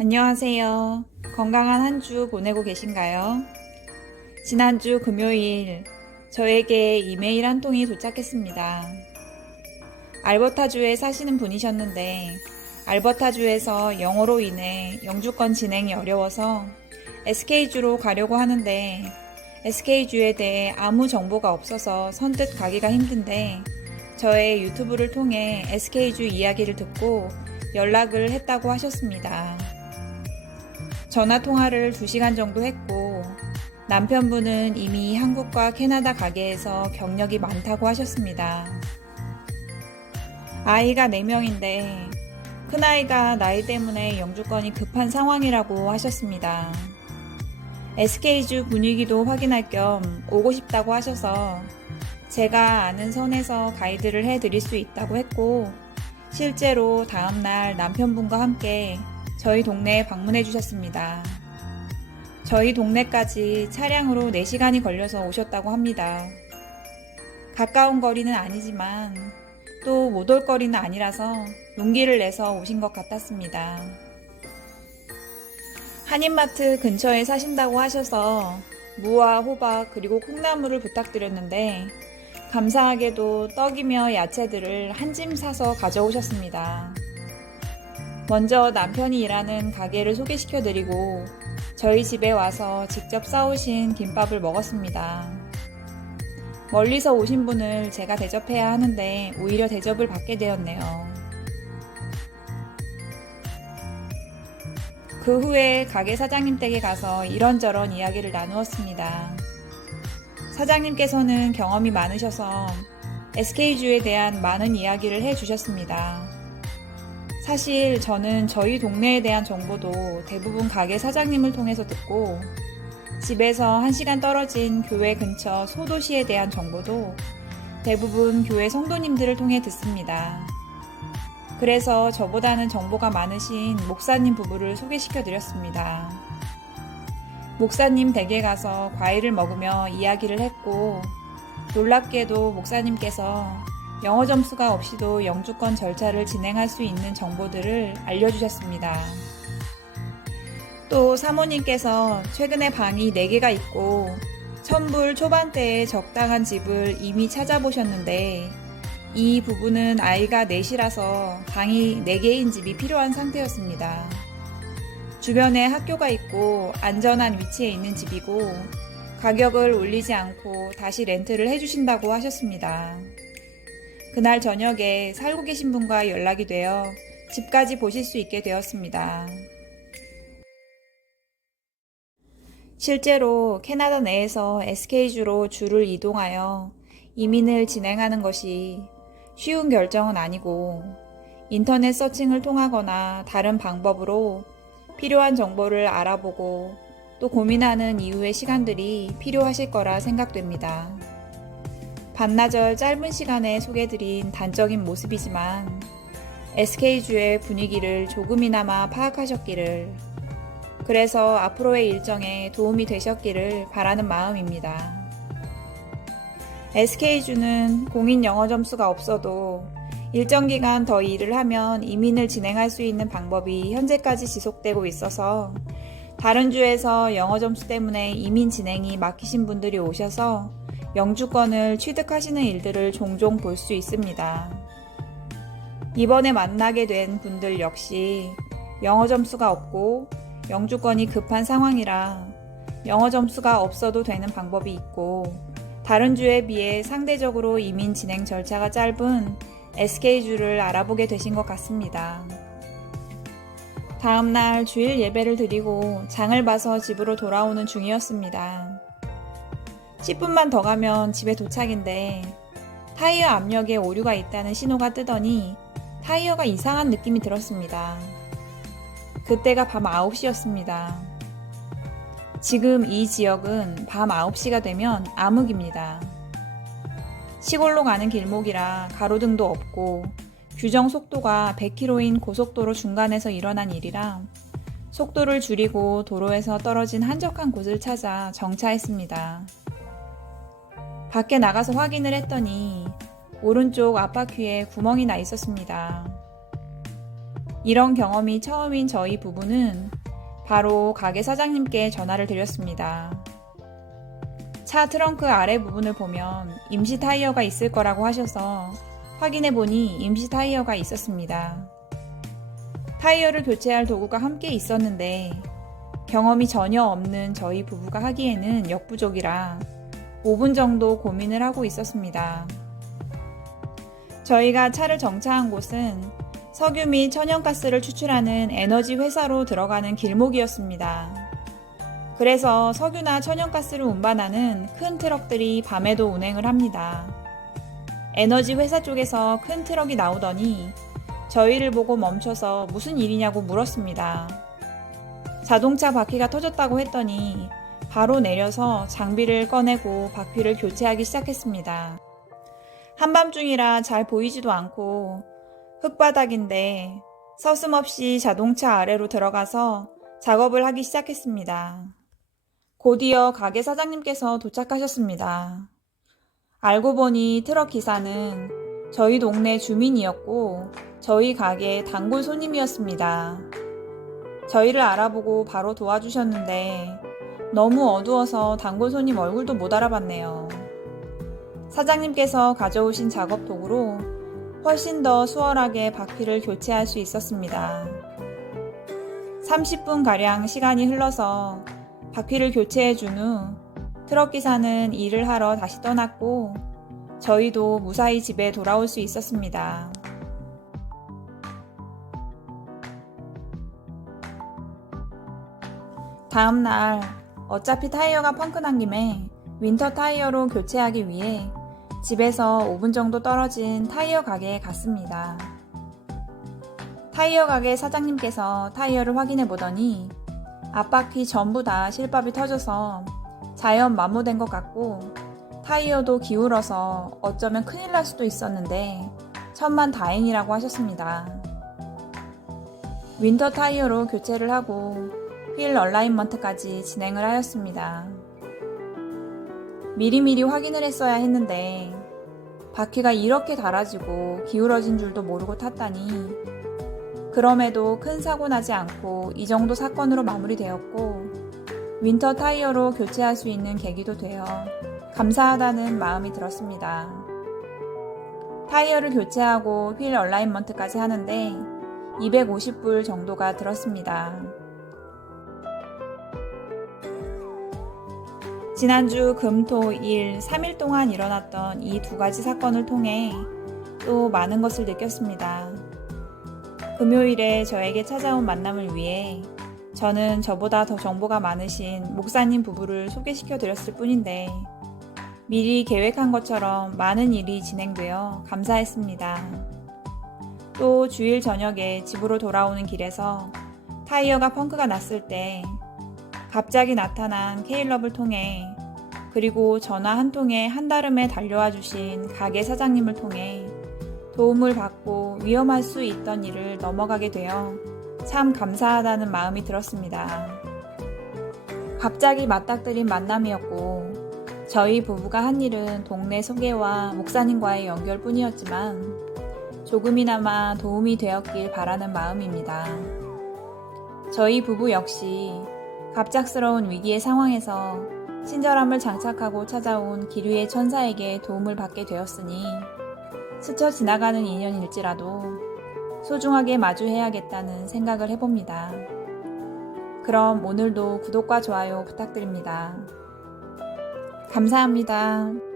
안녕하세요. 건강한 한 주 보내고 계신가요? 지난주 금요일 저에게 이메일 한 통이 도착했습니다. 알버타주에 사시는 분이셨는데 알버타주에서 영어로 인해 영주권 진행이 어려워서 SK주로 가려고 하는데 SK주에 대해 아무 정보가 없어서 선뜻 가기가 힘든데 저의 유튜브를 통해 SK주 이야기를 듣고 연락을 했다고 하셨습니다. 전화 통화를 2시간 정도 했고 남편분은 이미 한국과 캐나다 가게에서 경력이 많다고 하셨습니다. 아이가 4명인데 큰아이가 나이 때문에 영주권이 급한 상황이라고 하셨습니다. SK주 분위기도 확인할 겸 오고 싶다고 하셔서 제가 아는 선에서 가이드를 해드릴 수 있다고 했고 실제로 다음날 남편분과 함께 저희 동네에 방문해 주셨습니다. 저희 동네까지 차량으로 4시간이 걸려서 오셨다고 합니다. 가까운 거리는 아니지만 또 못 올 거리는 아니라서 용기를 내서 오신 것 같았습니다. 한인마트 근처에 사신다고 하셔서 무와 호박 그리고 콩나물을 부탁드렸는데 감사하게도 떡이며 야채들을 한 짐 사서 가져오셨습니다. 먼저 남편이 일하는 가게를 소개시켜드리고 저희 집에 와서 직접 싸우신 김밥을 먹었습니다. 멀리서 오신 분을 제가 대접해야 하는데 오히려 대접을 받게 되었네요. 그 후에 가게 사장님 댁에 가서 이런저런 이야기를 나누었습니다. 사장님께서는 경험이 많으셔서 SK주에 대한 많은 이야기를 해주셨습니다. 사실 저는 저희 동네에 대한 정보도 대부분 가게 사장님을 통해서 듣고 집에서 1시간 떨어진 교회 근처 소도시에 대한 정보도 대부분 교회 성도님들을 통해 듣습니다. 그래서 저보다는 정보가 많으신 목사님 부부를 소개시켜 드렸습니다. 목사님 댁에 가서 과일을 먹으며 이야기를 했고 놀랍게도 목사님께서 영어 점수가 없이도 영주권 절차를 진행할 수 있는 정보들을 알려주셨습니다. 또 사모님께서 최근에 방이 4개가 있고 1000불 초반대에 적당한 집을 이미 찾아보셨는데 이 부부는 아이가 4이라서 방이 4개인 집이 필요한 상태였습니다. 주변에 학교가 있고 안전한 위치에 있는 집이고 가격을 올리지 않고 다시 렌트를 해주신다고 하셨습니다. 그날 저녁에 살고 계신 분과 연락이 되어 집까지 보실 수 있게 되었습니다. 실제로 캐나다 내에서 SK주로 주를 이동하여 이민을 진행하는 것이 쉬운 결정은 아니고 인터넷 서칭을 통하거나 다른 방법으로 필요한 정보를 알아보고 또 고민하는 이후의 시간들이 필요하실 거라 생각됩니다. 반나절 짧은 시간에 소개드린 단적인 모습이지만 SK주의 분위기를 조금이나마 파악하셨기를 그래서 앞으로의 일정에 도움이 되셨기를 바라는 마음입니다. SK주는 공인 영어 점수가 없어도 일정 기간 더 일을 하면 이민을 진행할 수 있는 방법이 현재까지 지속되고 있어서 다른 주에서 영어 점수 때문에 이민 진행이 막히신 분들이 오셔서 영주권을 취득하시는 일들을 종종 볼 수 있습니다. 이번에 만나게 된 분들 역시 영어 점수가 없고 영주권이 급한 상황이라 영어 점수가 없어도 되는 방법이 있고 다른 주에 비해 상대적으로 이민 진행 절차가 짧은 SK주를 알아보게 되신 것 같습니다. 다음날 주일 예배를 드리고 장을 봐서 집으로 돌아오는 중이었습니다. 10분만 더 가면 집에 도착인데 타이어 압력에 오류가 있다는 신호가 뜨더니 타이어가 이상한 느낌이 들었습니다. 그때가 밤 9시였습니다. 지금 이 지역은 밤 9시가 되면 암흑입니다. 시골로 가는 길목이라 가로등도 없고 규정 속도가 100km인 고속도로 중간에서 일어난 일이라 속도를 줄이고 도로에서 떨어진 한적한 곳을 찾아 정차했습니다. 밖에 나가서 확인을 했더니 오른쪽 앞바퀴에 구멍이 나 있었습니다. 이런 경험이 처음인 저희 부부는 바로 가게 사장님께 전화를 드렸습니다. 차 트렁크 아래 부분을 보면 임시 타이어가 있을 거라고 하셔서 확인해보니 임시 타이어가 있었습니다. 타이어를 교체할 도구가 함께 있었는데 경험이 전혀 없는 저희 부부가 하기에는 역부족이라 5분 정도 고민을 하고 있었습니다. 저희가 차를 정차한 곳은 석유 및 천연가스를 추출하는 에너지 회사로 들어가는 길목이었습니다. 그래서 석유나 천연가스를 운반하는 큰 트럭들이 밤에도 운행을 합니다. 에너지 회사 쪽에서 큰 트럭이 나오더니 저희를 보고 멈춰서 무슨 일이냐고 물었습니다. 자동차 바퀴가 터졌다고 했더니 바로 내려서 장비를 꺼내고 바퀴를 교체하기 시작했습니다. 한밤중이라 잘 보이지도 않고 흙바닥인데 서슴없이 자동차 아래로 들어가서 작업을 하기 시작했습니다. 곧이어 가게 사장님께서 도착하셨습니다. 알고 보니 트럭 기사는 저희 동네 주민이었고 저희 가게 단골 손님이었습니다. 저희를 알아보고 바로 도와주셨는데 너무 어두워서 단골 손님 얼굴도 못 알아봤네요. 사장님께서 가져오신 작업 도구로 훨씬 더 수월하게 바퀴를 교체할 수 있었습니다. 30분가량 시간이 흘러서 바퀴를 교체해준 후 트럭 기사는 일을 하러 다시 떠났고 저희도 무사히 집에 돌아올 수 있었습니다. 다음날 어차피 타이어가 펑크난 김에 윈터 타이어로 교체하기 위해 집에서 5분 정도 떨어진 타이어 가게에 갔습니다. 타이어 가게 사장님께서 타이어를 확인해 보더니 앞바퀴 전부 다 실밥이 터져서 자연 마모된 것 같고 타이어도 기울어서 어쩌면 큰일 날 수도 있었는데 천만 다행이라고 하셨습니다. 윈터 타이어로 교체를 하고 휠 얼라인먼트까지 진행을 하였습니다. 미리미리 확인을 했어야 했는데 바퀴가 이렇게 달아지고 기울어진 줄도 모르고 탔다니 그럼에도 큰 사고 나지 않고 이 정도 사건으로 마무리되었고 윈터 타이어로 교체할 수 있는 계기도 되어 감사하다는 마음이 들었습니다. 타이어를 교체하고 휠 얼라인먼트까지 하는데 250불 정도가 들었습니다. 지난주 금, 토, 일 3일 동안 일어났던 이 두 가지 사건을 통해 또 많은 것을 느꼈습니다. 금요일에 저에게 찾아온 만남을 위해 저는 저보다 더 정보가 많으신 목사님 부부를 소개시켜 드렸을 뿐인데 미리 계획한 것처럼 많은 일이 진행되어 감사했습니다. 또 주일 저녁에 집으로 돌아오는 길에서 타이어가 펑크가 났을 때 갑자기 나타난 K럽을 통해 그리고 전화 한 통에 한달음에 달려와 주신 가게 사장님을 통해 도움을 받고 위험할 수 있던 일을 넘어가게 되어 참 감사하다는 마음이 들었습니다. 갑자기 맞닥뜨린 만남이었고 저희 부부가 한 일은 동네 소개와 목사님과의 연결뿐이었지만 조금이나마 도움이 되었길 바라는 마음입니다. 저희 부부 역시 갑작스러운 위기의 상황에서 친절함을 장착하고 찾아온 기류의 천사에게 도움을 받게 되었으니 스쳐 지나가는 인연일지라도 소중하게 마주해야겠다는 생각을 해봅니다. 그럼 오늘도 구독과 좋아요 부탁드립니다. 감사합니다.